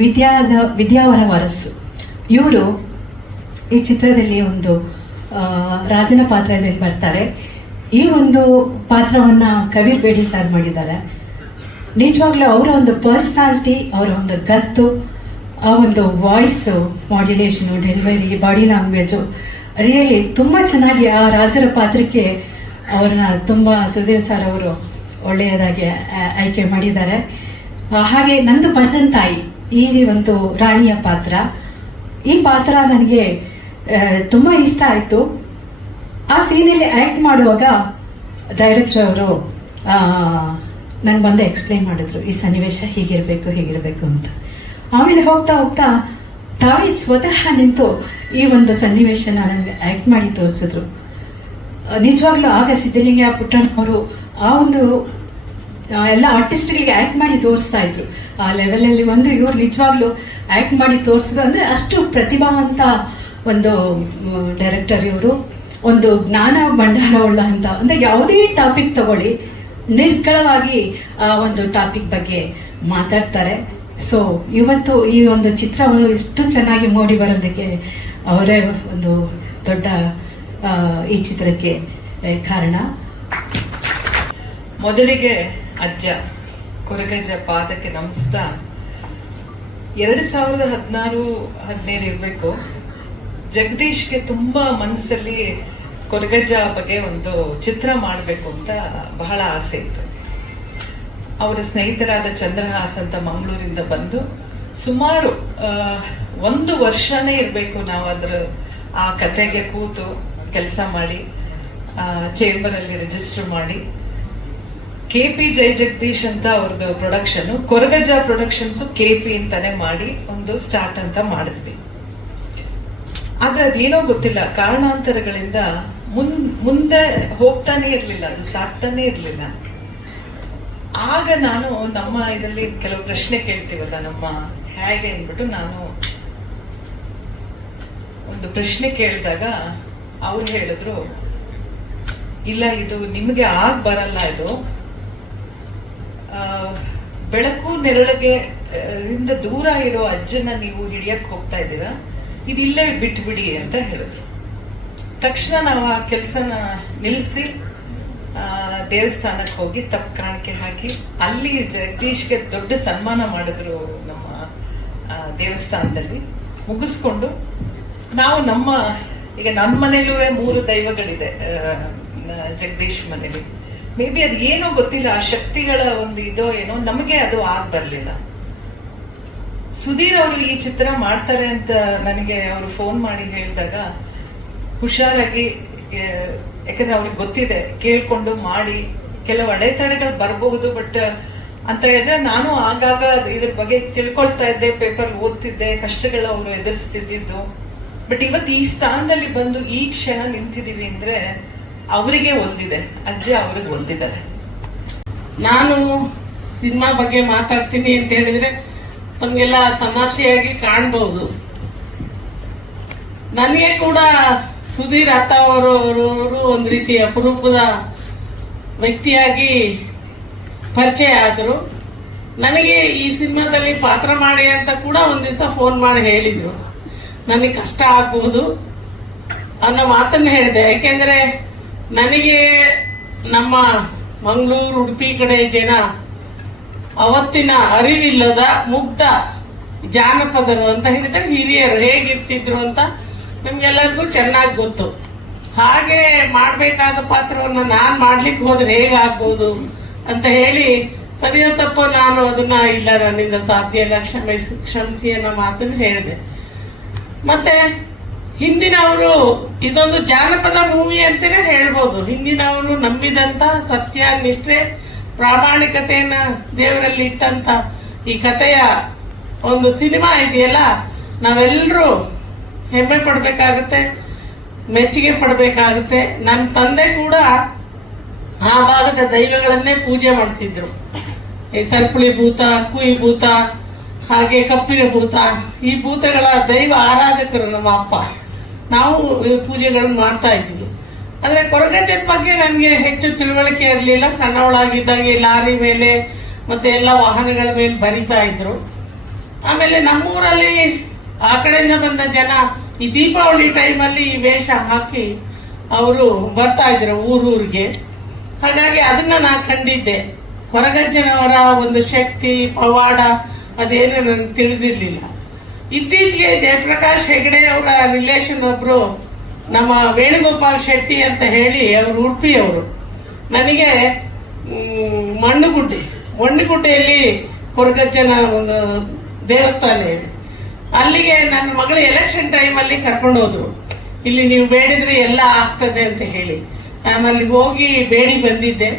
ವಿದ್ಯಾದ, ವಿದ್ಯಾವರ ವರಸ್ಸು ಇವರು ಈ ಚಿತ್ರದಲ್ಲಿ ಒಂದು ರಾಜನ ಪಾತ್ರದಲ್ಲಿ ಬರ್ತಾರೆ. ಈ ಒಂದು ಪಾತ್ರವನ್ನು ಕಬೀರ್ ಬೇಡಿ ಸರ್ ಮಾಡಿದ್ದಾರೆ. ನಿಜವಾಗ್ಲೂ ಅವರ ಒಂದು ಪರ್ಸ್ನಾಲಿಟಿ, ಅವರ ಒಂದು ಗತ್ತು, ಆ ಒಂದು voice modulation delivery body language really ತುಂಬ ಚೆನ್ನಾಗಿ ಆ ರಾಜರ ಪಾತ್ರಕ್ಕೆ ಅವ್ರನ್ನ ತುಂಬ ಸುಧೀರ್ ಸರ್ ಅವರು ಒಳ್ಳೆಯದಾಗಿ ಆಯ್ಕೆ ಮಾಡಿದ್ದಾರೆ. ಹಾಗೆ ನಂದು ಭಜನ್ ತಾಯಿ. ಈ ಒಂದು ರಾಣಿಯ ಪಾತ್ರ. ಈ ಪಾತ್ರ ನನಗೆ ತುಂಬ ಇಷ್ಟ ಆಯಿತು. ಆ ಸೀನಲ್ಲಿ ಆ್ಯಕ್ಟ್ ಮಾಡುವಾಗ ಡೈರೆಕ್ಟರ್ ಅವರು ನನಗೆ ಬಂದು ಎಕ್ಸ್ಪ್ಲೈನ್ ಮಾಡಿದ್ರು, ಈ ಸನ್ನಿವೇಶ ಹೀಗಿರಬೇಕು ಹೀಗಿರಬೇಕು ಅಂತ. ಆಮೇಲೆ ಹೋಗ್ತಾ ಹೋಗ್ತಾ ತಾವೇ ಸ್ವತಃ ನಿಂತು ಈ ಒಂದು ಸನ್ನಿವೇಶನ ನನಗೆ ಆ್ಯಕ್ಟ್ ಮಾಡಿ ತೋರಿಸಿದ್ರು. ನಿಜವಾಗ್ಲೂ ಆಗ ಸಿದ್ಧಲಿಂಗ ಪುಟ್ಟಣ್ಣವರು ಆ ಒಂದು ಎಲ್ಲ ಆರ್ಟಿಸ್ಟ್ಗಳಿಗೆ ಆ್ಯಕ್ಟ್ ಮಾಡಿ ತೋರಿಸ್ತಾ ಇದ್ರು. ಆ ಲೆವೆಲಲ್ಲಿ ಒಂದು ಇವ್ರು ನಿಜವಾಗ್ಲೂ ಆ್ಯಕ್ಟ್ ಮಾಡಿ ತೋರಿಸಿದ್ರು ಅಂದರೆ ಅಷ್ಟು ಪ್ರತಿಭಾವಂತ ಒಂದು ಡೈರೆಕ್ಟರ್ ಇವರು. ಒಂದು ಜ್ಞಾನ ಭಂಡಾರವುಳ್ಳ ಅಂತ. ಅಂದರೆ ಯಾವುದೇ ಟಾಪಿಕ್ ತಗೊಳ್ಳಿ ನಿರ್ಗಳವಾಗಿ ಆ ಒಂದು ಟಾಪಿಕ್ ಬಗ್ಗೆ ಮಾತಾಡ್ತಾರೆ. ಸೊ ಇವತ್ತು ಈ ಒಂದು ಚಿತ್ರವನ್ನು ಇಷ್ಟು ಚೆನ್ನಾಗಿ ಮೂಡಿ ಬರೋದಕ್ಕೆ ಅವರೇ ಒಂದು ದೊಡ್ಡ ಈ ಚಿತ್ರಕ್ಕೆ ಕಾರಣ. ಮೊದಲಿಗೆ ಅಜ್ಜ. ಕೊರಗಜ್ಜ ಪಾದಕ್ಕೆ ನಮಿಸ್ತಾ. ಎರಡು ಸಾವಿರದ ಹದಿನಾರು, ಹದಿನೇಳು ಇರಬೇಕು. ಜಗದೀಶ್ಗೆ ತುಂಬಾ ಮನಸ್ಸಲ್ಲಿ ಕೊರಗಜ್ಜ ಬಗ್ಗೆ ಒಂದು ಚಿತ್ರ ಮಾಡಬೇಕು ಅಂತ ಬಹಳ ಆಸೆ ಇತ್ತು. ಅವರ ಸ್ನೇಹಿತರಾದ ಚಂದ್ರಹಾಸ್ ಅಂತ ಮಂಗಳೂರಿಂದ ಬಂದು ಸುಮಾರು ಒಂದು ವರ್ಷನೇ ಇರಬೇಕು ನಾವು ಅದರ, ಆ ಕತೆಗೆ ಕೂತು ಕೆಲಸ ಮಾಡಿ ಚೇಂಬರಲ್ಲಿ ರಿಜಿಸ್ಟರ್ ಮಾಡಿ. ಕೆ ಪಿ ಜೈ ಜಗದೀಶ್ ಅಂತ ಅವ್ರದ್ದು production Koragajja productions K P ಅಂತಾನೆ ಮಾಡಿ ಒಂದು ಸ್ಟಾರ್ಟ್ ಅಂತ ಮಾಡಿದ್ವಿ. ಆದ್ರೆ ಅದೇನೋ ಗೊತ್ತಿಲ್ಲ, ಕಾರಣಾಂತರಗಳಿಂದ ಮುನ್, ಮುಂದೆ ಹೋಗ್ತಾನೆ ಇರಲಿಲ್ಲ, ಅದು ಸಾಕ್ತಾನೆ ಇರಲಿಲ್ಲ. ಆಗ ನಾನು ನಮ್ಮ ಇದರಲ್ಲಿ ಕೆಲವು ಪ್ರಶ್ನೆ ಕೇಳ್ತೀವಲ್ಲ ನಮ್ಮ, ಹೇಗೆ ಅಂದ್ಬಿಟ್ಟು ನಾನು ಒಂದು ಪ್ರಶ್ನೆ ಕೇಳಿದಾಗ ಅವ್ರು ಹೇಳಿದ್ರು, ಇಲ್ಲ ಇದು ನಿಮಗೆ ಆಗ ಬರಲ್ಲ ಇದು ಬೆಳಕು ನೆರಳಿಗೆ ಇಂದ ದೂರ ಇರೋ ಅಜ್ಜನ ನೀವು ಹಿಡಿಯಕ್ಕೆ ಹೋಗ್ತಾ ಇದ್ದೀರಾ? ಇದಿಲ್ಲೇ ಬಿಟ್ಬಿಡಿ ಅಂತ ಹೇಳಿದ್ರು. ತಕ್ಷಣ ನಾವು ಆ ಕೆಲಸನ ನಿಲ್ಲಿಸಿ ದೇವಸ್ಥಾನಕ್ಕೆ ಹೋಗಿ ತಪ್ಪು ಕಾಣಿಕೆ ಹಾಕಿ, ಅಲ್ಲಿ ಜಗದೀಶ್ಗೆ ದೊಡ್ಡ ಸನ್ಮಾನ ಮಾಡಿದ್ರು ನಮ್ಮ ದೇವಸ್ಥಾನದಲ್ಲಿ. ಮುಗಿಸ್ಕೊಂಡು ನಾವು ನಮ್ಮ, ಈಗ ನಮ್ಮ ಮನೇಲೂ ಮೂರು ದೈವಗಳಿದೆ ಜಗದೀಶ್ ಮನೇಲಿ ಮೇ ಬಿ ಅದು ಏನೋ ಗೊತ್ತಿಲ್ಲ, ಆ ಶಕ್ತಿಗಳ ಒಂದು ಇದೋ ಏನೋ, ನಮಗೆ ಅದು ಆಗ್ ಬರಲಿಲ್ಲ. ಸುಧೀರ್ ಅವರು ಈ ಚಿತ್ರ ಮಾಡ್ತಾರೆ ಅಂತ ನನಗೆ ಅವರು ಫೋನ್ ಮಾಡಿ ಹೇಳಿದಾಗ ಹುಷಾರಾಗಿ ಯಾಕಂದ್ರೆ ಅವ್ರಿಗೆ ಗೊತ್ತಿದೆ, ಕೇಳ್ಕೊಂಡು ಮಾಡಿ, ಕೆಲವು ಅಡೆತಡೆಗಳು ಬರಬಹುದು ಬಟ್ ಅಂತ ಹೇಳಿದ್ರೆ ನಾನು ಆಗಾಗ ಇದ್ರ ಬಗ್ಗೆ ತಿಳ್ಕೊಳ್ತಾ ಇದ್ದೆ ಪೇಪರ್ ಓದ್ತಿದ್ದೆ, ಕಷ್ಟಗಳು ಅವರು ಎದುರಿಸ್ತಿದ್ದಿದ್ದು. ಬಟ್ ಇವತ್ತು ಈ ಸ್ಥಾನದಲ್ಲಿ ಬಂದು ಈ ಕ್ಷಣ ನಿಂತಿದ್ದೀವಿ ಅಂದ್ರೆ ಅವರಿಗೆ ಒಂದಿದೆ, ಅಜ್ಜಿ ಅವ್ರಿಗೆ ಒಂದಿದ್ದಾರೆ. ನಾನು ಸಿನಿಮಾ ಬಗ್ಗೆ ಮಾತಾಡ್ತೀನಿ ಅಂತ ಹೇಳಿದ್ರೆ ತಮಗೆಲ್ಲ ತಮಾಷೆಯಾಗಿ ಕಾಣ್ಬಹುದು ನನಗೆ ಕೂಡ ಸುಧೀರ್ ಅತ್ತ ಅವರವರು ಒಂದು ರೀತಿ ಅಪರೂಪದ ವ್ಯಕ್ತಿಯಾಗಿ ಪರಿಚಯ ಆದರು. ನನಗೆ ಈ ಸಿನಿಮಾದಲ್ಲಿ ಪಾತ್ರ ಮಾಡಿ ಅಂತ ಕೂಡ ಒಂದು ದಿವಸ ಫೋನ್ ಮಾಡಿ ಹೇಳಿದರು. ನನಗೆ ಕಷ್ಟ ಆಗ್ಬೋದು ಅನ್ನೋ ಮಾತನ್ನು ಹೇಳಿದೆ. ಯಾಕೆಂದರೆ ನನಗೆ ನಮ್ಮ ಮಂಗಳೂರು ಉಡುಪಿ ಕಡೆ ಜನ ಅವತ್ತಿನ ಅರಿವಿಲ್ಲದ ಮುಗ್ಧ ಜಾನಪದರು ಅಂತ ಹೇಳಿದ್ರೆ ಹಿರಿಯರು ಹೇಗಿರ್ತಿದ್ರು ಅಂತ ನಮ್ಗೆಲ್ಲರಿಗೂ ಚೆನ್ನಾಗಿ ಗೊತ್ತು. ಹಾಗೆ ಮಾಡಬೇಕಾದ ಪಾತ್ರವನ್ನು ನಾನು ಮಾಡ್ಲಿಕ್ಕೆ ಹೋದ್ರೆ ಹೇಗಾಗ್ಬೋದು ಅಂತ ಹೇಳಿ ಸರಿಯೋ ತಪ್ಪೋ ನಾನು ಅದನ್ನ ಇಲ್ಲ, ನನ್ನಿಂದ ಸಾಧ್ಯ ಇಲ್ಲ, ಕ್ಷಮಿಸಿ ಕ್ಷಮಿಸಿ ಅನ್ನೋ ಮಾತನ್ನು ಹೇಳಿದೆ. ಮತ್ತೆ ಹಿಂದಿನವರು ಇದೊಂದು ಜಾನಪದ ಮೂವಿ ಅಂತಾನೆ ಹೇಳ್ಬೋದು. ಹಿಂದಿನವರು ನಂಬಿದಂತ ಸತ್ಯ, ನಿಷ್ಠೆ, ಪ್ರಾಮಾಣಿಕತೆಯನ್ನ ದೇವರಲ್ಲಿ ಇಟ್ಟಂತ ಈ ಕಥೆಯ ಒಂದು ಸಿನಿಮಾ ಇದೆಯಲ್ಲ? ನಾವೆಲ್ಲರೂ ಹೆಮ್ಮೆ ಪಡಬೇಕಾಗುತ್ತೆ, ಮೆಚ್ಚುಗೆ ಪಡಬೇಕಾಗುತ್ತೆ. ನನ್ನ ತಂದೆ ಕೂಡ ಆ ಭಾಗದ ದೈವಗಳನ್ನೇ ಪೂಜೆ ಮಾಡ್ತಿದ್ರು. ಈ ಸರ್ಪುಳಿ ಭೂತ ಕುಯಿ ಭೂತ, ಹಾಗೆ ಕಪ್ಪಿನ ಭೂತ, ಈ ಭೂತಗಳ ದೈವ ಆರಾಧಕರು ನಮ್ಮ ಅಪ್ಪ. ನಾವು ಪೂಜೆಗಳನ್ನು ಮಾಡ್ತಾ ಇದ್ವಿ. ಆದರೆ ಕೊರಗಜ್ಜನ ಬಗ್ಗೆ ನನಗೆ ಹೆಚ್ಚು ತಿಳುವಳಿಕೆ ಇರಲಿಲ್ಲ. ಸಣ್ಣವಳಾಗಿದ್ದಾಗೆ ಲಾರಿ ಮೇಲೆ ಮತ್ತೆ ಎಲ್ಲ ವಾಹನಗಳ ಮೇಲೆ ಬರಿತಾ ಇದ್ರು. ಆಮೇಲೆ ನಮ್ಮೂರಲ್ಲಿ ಆ ಕಡೆಯಿಂದ ಬಂದ ಜನ ಈ ದೀಪಾವಳಿ ಟೈಮಲ್ಲಿ ಈ ವೇಷ ಹಾಕಿ ಅವರು ಬರ್ತಾ ಇದ್ರು ಊರೂರಿಗೆ. ಹಾಗಾಗಿ ಅದನ್ನ ನಾನು ಕಂಡಿದ್ದೆ. ಕೊರಗಜ್ಜನವರ ಒಂದು ಶಕ್ತಿ, ಪವಾಡ, ಅದೇನು ನನಗೆ ತಿಳಿದಿರ್ಲಿಲ್ಲ. ಇತ್ತೀಚೆಗೆ ಜಯಪ್ರಕಾಶ್ ಹೆಗಡೆ ಅವರ ರಿಲೇಷನ್ ಒಬ್ರು ನಮ್ಮ ವೇಣುಗೋಪಾಲ್ ಶೆಟ್ಟಿ ಅಂತ ಹೇಳಿ ಅವರು ಉಡುಪಿಯವರು ನನಗೆ ಮಣ್ಣುಗುಡ್ಡೆ. ಮಣ್ಣುಗುಡ್ಡೆಯಲ್ಲಿ ಕೊರಗಜ್ಜನ ಒಂದು ದೇವಸ್ಥಾನ ಇದೆ. ಅಲ್ಲಿಗೆ ನನ್ನ ಮಗಳು ಎಲೆಕ್ಷನ್ ಟೈಮಲ್ಲಿ ಕರ್ಕೊಂಡು ಹೋದ್ರು. ಇಲ್ಲಿ ನೀವು ಬೇಡಿದ್ರೆ ಎಲ್ಲ ಆಗ್ತದೆ ಅಂತ ಹೇಳಿ. ನಾನು ಅಲ್ಲಿಗೆ ಹೋಗಿ ಬೇಡಿ ಬಂದಿದ್ದೆ.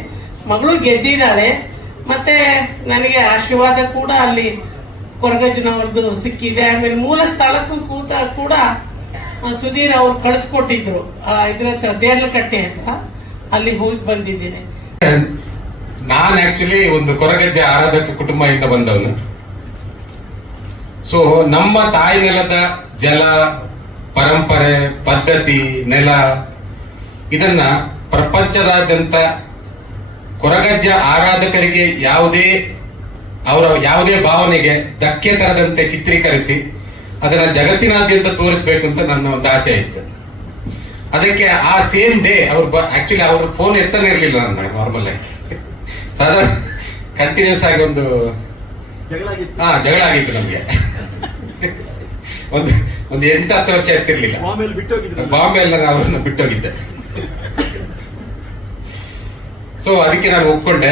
ಮಗಳು ಗೆದ್ದಿದ್ದಾಳೆ. ಮತ್ತೆ ನನಗೆ ಆಶೀರ್ವಾದ ಕೂಡ ಅಲ್ಲಿ ಕೊರಗಜ್ಜನವ್ರದ್ದು ಸಿಕ್ಕಿದೆ. ಆಮೇಲೆ ಮೂಲ ಸ್ಥಳಕ್ಕೂ ಕೂತ ಕೂಡ ಸುಧೀರ್ ಅವ್ರು ಕಳಿಸ್ಕೊಟ್ಟಿದ್ರು. ಇದ್ರ ಹತ್ರ ದೇರ್ಲಕಟ್ಟೆ ಅಂತ. ಅಲ್ಲಿ ಹೋಗಿ ಬಂದಿದ್ದೀನಿ. ನಾನ್ ಆಕ್ಚುಲಿ ಒಂದು ಕೊರಗಜ್ಜೆ ಆರಾಧಕ ಕುಟುಂಬದಿಂದ ಬಂದವನು. ಸೊ ನಮ್ಮ ತಾಯಿ ನೆಲದ ಜಲ, ಪರಂಪರೆ, ಪದ್ಧತಿ, ನೆಲ, ಇದನ್ನ ಪ್ರಪಂಚದಾದ್ಯಂತ ಕೊರಗಜ್ಜ ಆರಾಧಕರಿಗೆ ಯಾವುದೇ ಅವರ ಯಾವುದೇ ಭಾವನೆಗೆ ಧಕ್ಕೆ ತರದಂತೆ ಚಿತ್ರೀಕರಿಸಿ ಅದನ್ನ ಜಗತ್ತಿನಾದ್ಯಂತ ತೋರಿಸ್ಬೇಕು ಅಂತ ನನ್ನ ಒಂದು ಆಸೆ ಇತ್ತು. ಅದಕ್ಕೆ ಆ ಸೇಮ್ ಡೇ ಅವ್ರು ಆಕ್ಚುಲಿ ಅವ್ರ ಫೋನ್ ಎತ್ತನೇ ಇರಲಿಲ್ಲ ನನ್ನ ನಾರ್ಮಲ್ ಸಾಧಾರಣ ಕಂಟಿನ್ಯೂಸ್ ಆಗಿ ಒಂದು ಹಾ ಜಗಳ ಆಗಿತ್ತು ನಮಗೆ. ಒಂದು ಒಂದು ಎಂಟು ಹತ್ತು ವರ್ಷ ಎತ್ತಿರ್ಲಿಲ್ಲ. ಬಾಂಬೆ ಎಲ್ಲ ನಾನು ಅವ್ರನ್ನ ಬಿಟ್ಟೋಗಿದ್ದೆ ಸೊ ಅದಕ್ಕೆ ನಾನು ಒಪ್ಕೊಂಡೆ.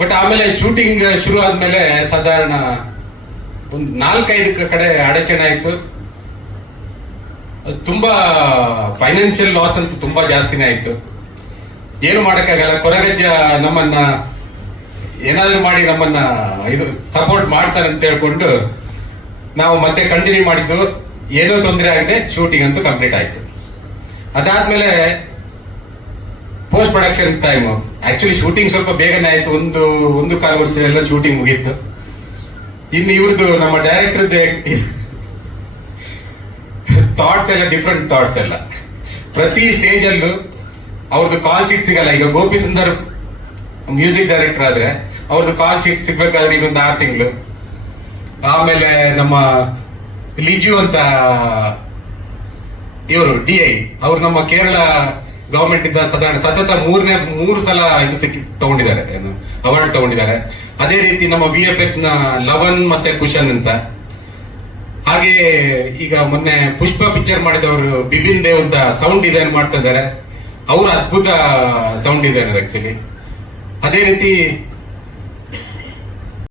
ಬಟ್ ಆಮೇಲೆ ಶೂಟಿಂಗ್ ಶುರು ಆದ್ಮೇಲೆ ಸಾಧಾರಣ ಒಂದು ನಾಲ್ಕೈದು ಕಡೆ ಅಡಚಣೆ ಆಯ್ತು. ತುಂಬಾ ಫೈನಾನ್ಷಿಯಲ್ ಲಾಸ್ ಅಂತೂ ತುಂಬಾ ಜಾಸ್ತಿನೇ ಆಯ್ತು. ಏನು ಮಾಡೋಕ್ಕಾಗಲ್ಲ ಕೊರಗಜ್ಜ ನಮ್ಮನ್ನ ಏನಾದ್ರೂ ಮಾಡಿ ನಮ್ಮನ್ನ ಇದು ಸಪೋರ್ಟ್ ಮಾಡ್ತಾರೆ ಅಂತ ಹೇಳ್ಕೊಂಡು ನಾವು ಮತ್ತೆ ಕಂಟಿನ್ಯೂ ಮಾಡಿದ್ದು. ಏನೋ ತೊಂದರೆ ಆಗಿದೆ ಶೂಟಿಂಗ್ ಅಂತೂ ಕಂಪ್ಲೀಟ್ ಆಯ್ತು. ಅದಾದ್ಮೇಲೆ post production time actually shooting ಸ್ವಲ್ಪ ಬೇಗನೆ ಆಯ್ತು. ಒಂದು ಒಂದು ಕಾಲ ವರ್ಷ ಎಲ್ಲ ಶೂಟಿಂಗ್ ಮುಗೀತು. ಇನ್ನು ಇವ್ರದ್ದು ನಮ್ಮ ಡೈರೆಕ್ಟರ್ ಥಾಟ್ಸ್ ಎಲ್ಲ ಡಿಫ್ರೆಂಟ್ ಥಾಟ್ಸ್ ಎಲ್ಲ. ಪ್ರತಿ ಸ್ಟೇಜ್ ಅಲ್ಲೂ ಅವ್ರದ್ದು ಕಾಲ್ ಶೀಟ್ ಸಿಗಲ್ಲ. ಈಗ ಗೋಪಿ ಸುಂದರ್ ಮ್ಯೂಸಿಕ್ ಡೈರೆಕ್ಟರ್ ಆದ್ರೆ ಅವ್ರದ್ದು ಕಾಲ್ ಶೀಟ್ ಸಿಗ್ಬೇಕಾದ್ರೆ ಇನ್ನೊಂದು ಆರು ತಿಂಗಳು. ಆಮೇಲೆ ನಮ್ಮ ಲಿಜು ಅಂತ ಇವರು ಡಿ ಐ ಅವ್ರು ನಮ್ಮ ಕೇರಳ ಗವರ್ಮೆಂಟ್ ಇಂದ ಸಾಧಾರಣ ಸತತ ಮೂರನೇ, ಮೂರು ಸಲ ಇದು ಸಿಕ್ಕಿ ತಗೊಂಡಿದ್ದಾರೆ. ಏನು ಅವಾರ್ಡ್ ತಗೊಂಡಿದ್ದಾರೆ. ಅದೇ ರೀತಿ ನಮ್ಮ ಬಿ ಎಫ್ ಎಸ್ನ ಲವನ್ ಮತ್ತೆ ಕುಶನ್ ಅಂತ. ಹಾಗೆ ಈಗ ಮೊನ್ನೆ ಪುಷ್ಪ ಪಿಕ್ಚರ್ ಮಾಡಿದವರು ಬಿಬಿನ್ ದೇವ್ ಅಂತ ಸೌಂಡ್ ಡಿಸೈನ್ ಮಾಡ್ತಾ ಇದ್ದಾರೆ. ಅವರು ಅದ್ಭುತ ಸೌಂಡ್ ಡಿಸೈನರ್ ಆಕ್ಚುಲಿ ಅದೇ ರೀತಿ